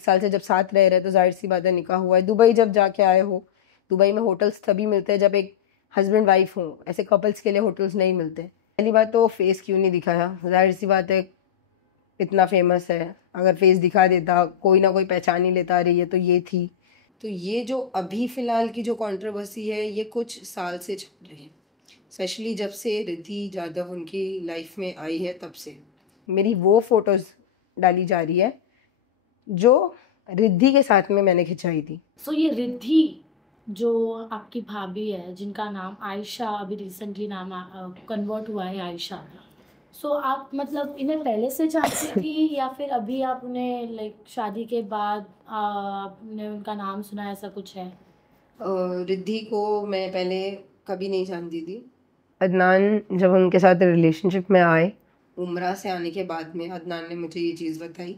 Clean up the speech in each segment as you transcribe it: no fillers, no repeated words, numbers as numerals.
1 साल से जब साथ रह रहे तो जाहिर सी बात है निकाह हुआ है। दुबई जब जाके आए हो, दुबई में होटल्स तभी मिलते हैं जब एक हस्बैंड वाइफ हो, ऐसे कपल्स के लिए होटल्स नहीं मिलते। पहली बात तो फेस क्यों नहीं दिखाया, जाहिर सी बात है इतना फेमस है, अगर फेस दिखा देता कोई ना कोई पहचान ही लेता, अरे ये तो ये थी। तो ये जो अभी फ़िलहाल की जो कंट्रोवर्सी है ये कुछ साल से चल रही है, स्पेशली जब से रिद्धि जाधव उनकी लाइफ में आई है तब से मेरी वो फ़ोटोज़ डाली जा रही है जो रिद्धि के साथ में मैंने खिंचाई थी। सो ये रिद्धि जो आपकी भाभी है जिनका नाम आयशा अभी रिसेंटली नाम कन्वर्ट हुआ है आयशा, सो आप मतलब इन्हें पहले से जानती थी या फिर अभी आप उन्हें लाइक शादी के बाद आपने उनका नाम सुना, ऐसा कुछ है? रिद्धि को मैं पहले कभी नहीं जानती थी। अदनान जब उनके साथ रिलेशनशिप में आए, उम्रा से आने के बाद में अदनान ने मुझे ये चीज़ बताई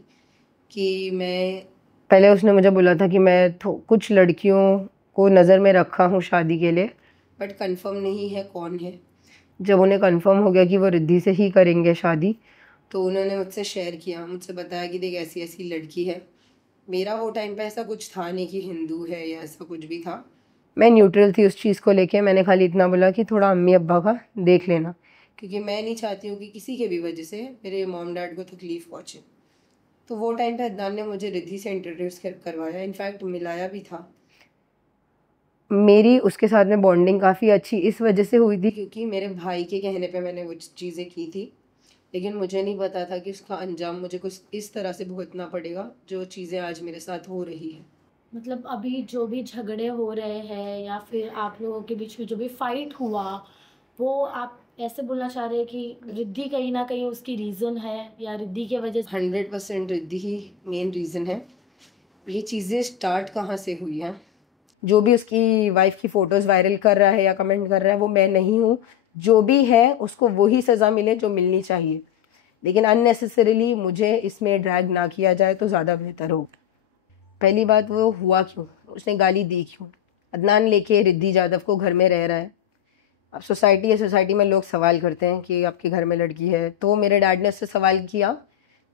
कि मैं पहले उसने मुझे बोला था कि मैं कुछ लड़कियों को नज़र में रखा हूँ शादी के लिए, बट कंफर्म नहीं है कौन है। जब उन्हें कंफर्म हो गया कि वो रिद्धि से ही करेंगे शादी, तो उन्होंने मुझसे शेयर किया, मुझसे बताया कि देख ऐसी ऐसी लड़की है। मेरा वो टाइम पे ऐसा कुछ था नहीं कि हिंदू है या ऐसा कुछ भी था, मैं न्यूट्रल थी उस चीज़ को लेके। मैंने खाली इतना बोला कि थोड़ा अम्मी अब्बा का देख लेना, क्योंकि मैं नहीं चाहती हूँ कि किसी के भी वजह से मेरे मॉम डैड को तकलीफ़ पहुँचे। तो वो टाइम पे अदनान ने मुझे रिद्धि से इंट्रोड्यूस करवाया, इनफैक्ट मिलाया भी था। मेरी उसके साथ में बॉन्डिंग काफ़ी अच्छी इस वजह से हुई थी क्योंकि मेरे भाई के कहने पे मैंने वो चीज़ें की थी, लेकिन मुझे नहीं पता था कि उसका अंजाम मुझे कुछ इस तरह से भुगतना पड़ेगा जो चीज़ें आज मेरे साथ हो रही है। मतलब अभी जो भी झगड़े हो रहे हैं या फिर आप लोगों के बीच में जो भी फाइट हुआ, वो आप ऐसे बोलना चाह रहे हैं कि रिद्धि कहीं ना कहीं उसकी रीज़न है या रिद्धि के वजह से? 100% रिद्धि ही मेन रीज़न है। ये चीज़ें स्टार्ट कहाँ से हुई हैं, जो भी उसकी वाइफ की फ़ोटोज़ वायरल कर रहा है या कमेंट कर रहा है वो मैं नहीं हूँ। जो भी है उसको वही सज़ा मिले जो मिलनी चाहिए, लेकिन अननेसेसरीली मुझे इसमें ड्रैग ना किया जाए तो ज़्यादा बेहतर हो। पहली बात, वो हुआ क्यों, उसने गाली दी क्यों? अदनान लेके रिद्धि जाधव को घर में रह रहा है। अब सोसाइटी है, सोसाइटी में लोग सवाल करते हैं कि आपके घर में लड़की है, तो मेरे डैड ने उससे सवाल किया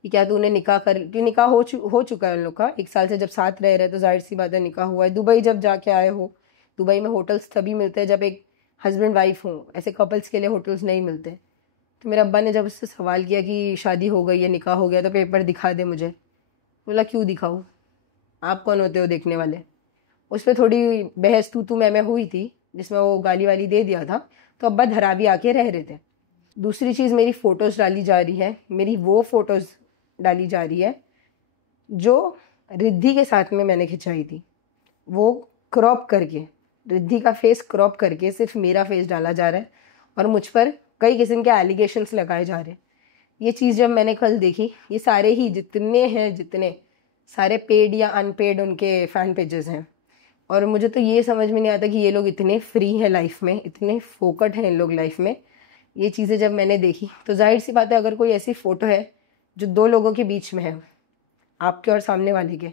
कि क्या तूने निकाह कर, कि निकाह हो चुका है उन लोग का 1 साल से जब साथ रह रहे तो जाहिर सी बात है निकाह हुआ है। दुबई जब जाके आए हो, दुबई में होटल्स तभी मिलते हैं जब एक हस्बैंड वाइफ हो, ऐसे कपल्स के लिए होटल्स नहीं मिलते। तो मेरे अब्बा ने जब उससे सवाल किया कि शादी हो गई है, निकाह हो गया, तो पेपर दिखा दे मुझे। बोला क्यों दिखाऊँ, आप कौन होते हो देखने वाले? उस पर थोड़ी बहस तू मैं हुई थी, जिसमें वो गाली वाली दे दिया था, तो अब्बा धरावी आके रह रहे थे। दूसरी चीज़, मेरी फ़ोटोज़ डाली जा रही है, मेरी वो फ़ोटोज़ डाली जा रही है जो रिद्धि के साथ में मैंने खिंचाई थी। वो क्रॉप करके, रिद्धि का फेस क्रॉप करके सिर्फ मेरा फेस डाला जा रहा है और मुझ पर कई किस्म के एलिगेशंस लगाए जा रहे हैं। ये चीज़ जब मैंने कल देखी, ये सारे ही जितने हैं, जितने सारे पेड या अनपेड उनके फ़ैन पेजेस हैं, और मुझे तो ये समझ में नहीं आता कि ये लोग इतने फ्री हैं लाइफ में, इतने फोकट हैं इन लोग लाइफ में। ये चीज़ें जब मैंने देखी तो जाहिर सी बात है, अगर कोई ऐसी फ़ोटो है जो 2 लोगों के बीच में है, आपके और सामने वाले के,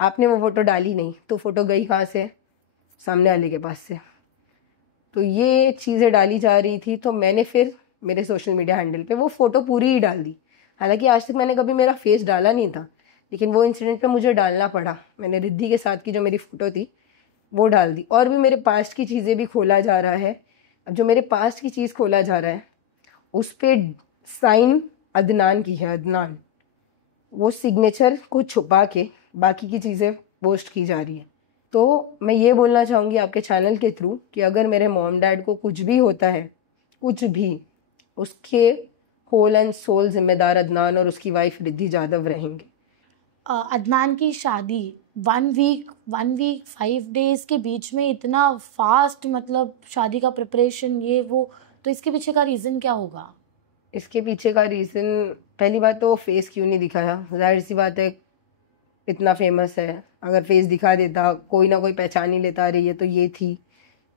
आपने वो फ़ोटो डाली नहीं तो फ़ोटो गई कहाँ से? सामने वाले के पास से। तो ये चीज़ें डाली जा रही थी, तो मैंने फिर मेरे सोशल मीडिया हैंडल पे वो फ़ोटो पूरी ही डाल दी। हालांकि आज तक मैंने कभी मेरा फेस डाला नहीं था, लेकिन वो इंसिडेंट पे मुझे डालना पड़ा। मैंने रिद्धि के साथ की जो मेरी फ़ोटो थी वो डाल दी, और भी मेरे पास्ट की चीज़ें भी खोला जा रहा है। अब जो मेरे पास्ट की चीज़ खोला जा रहा है उस पर साइन अदनान की है, अदनान, वो सिग्नेचर को छुपा के बाकी की चीज़ें पोस्ट की जा रही है। तो मैं ये बोलना चाहूँगी आपके चैनल के थ्रू कि अगर मेरे मॉम डैड को कुछ भी होता है, कुछ भी, उसके होल एंड सोल जिम्मेदार अदनान और उसकी वाइफ रिद्धि जाधव रहेंगे। अदनान की शादी 1 वीक 5 डेज के बीच में इतना फास्ट, मतलब शादी का प्रिपरेशन ये वो, तो इसके पीछे का रीज़न क्या होगा? इसके पीछे का रीज़न, पहली बात तो फेस क्यों नहीं दिखाया, जाहिर सी बात है इतना फेमस है, अगर फेस दिखा देता कोई ना कोई पहचान ही लेता, अरे ये तो ये थी,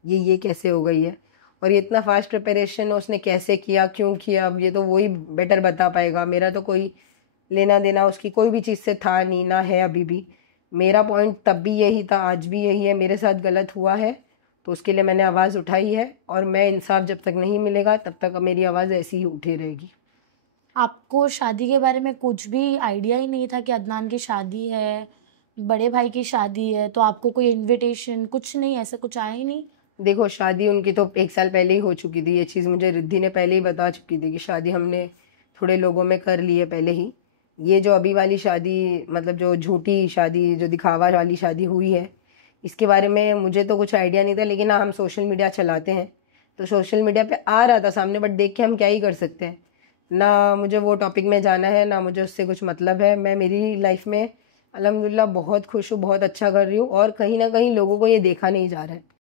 ये कैसे हो गई है। और ये इतना फास्ट प्रिपरेशन उसने कैसे किया, क्यों किया, अब ये तो वही बेटर बता पाएगा। मेरा तो कोई लेना देना उसकी कोई भी चीज़ से था नहीं, ना है अभी भी। मेरा पॉइंट तब भी यही था, आज भी यही है, मेरे साथ गलत हुआ है तो उसके लिए मैंने आवाज़ उठाई है, और मैं इंसाफ जब तक नहीं मिलेगा तब तक मेरी आवाज़ ऐसी ही उठी रहेगी। आपको शादी के बारे में कुछ भी आइडिया ही नहीं था कि अदनान की शादी है? बड़े भाई की शादी है तो आपको कोई इनविटेशन कुछ नहीं, ऐसा कुछ आया ही नहीं? देखो, शादी उनकी तो 1 साल पहले ही हो चुकी थी। ये चीज़ मुझे रिद्धि ने पहले ही बता चुकी थी कि शादी हमने थोड़े लोगों में कर ली है पहले ही। ये जो अभी वाली शादी, मतलब जो झूठी शादी, जो दिखावा वाली शादी हुई है, इसके बारे में मुझे तो कुछ आइडिया नहीं था। लेकिन हाँ, हम सोशल मीडिया चलाते हैं तो सोशल मीडिया पे आ रहा था सामने, बट देख के हम क्या ही कर सकते हैं। ना मुझे वो टॉपिक में जाना है, ना मुझे उससे कुछ मतलब है। मैं मेरी लाइफ में अल्हम्दुलिल्लाह बहुत खुश हूँ, बहुत अच्छा कर रही हूँ, और कहीं ना कहीं लोगों को ये देखा नहीं जा रहा है।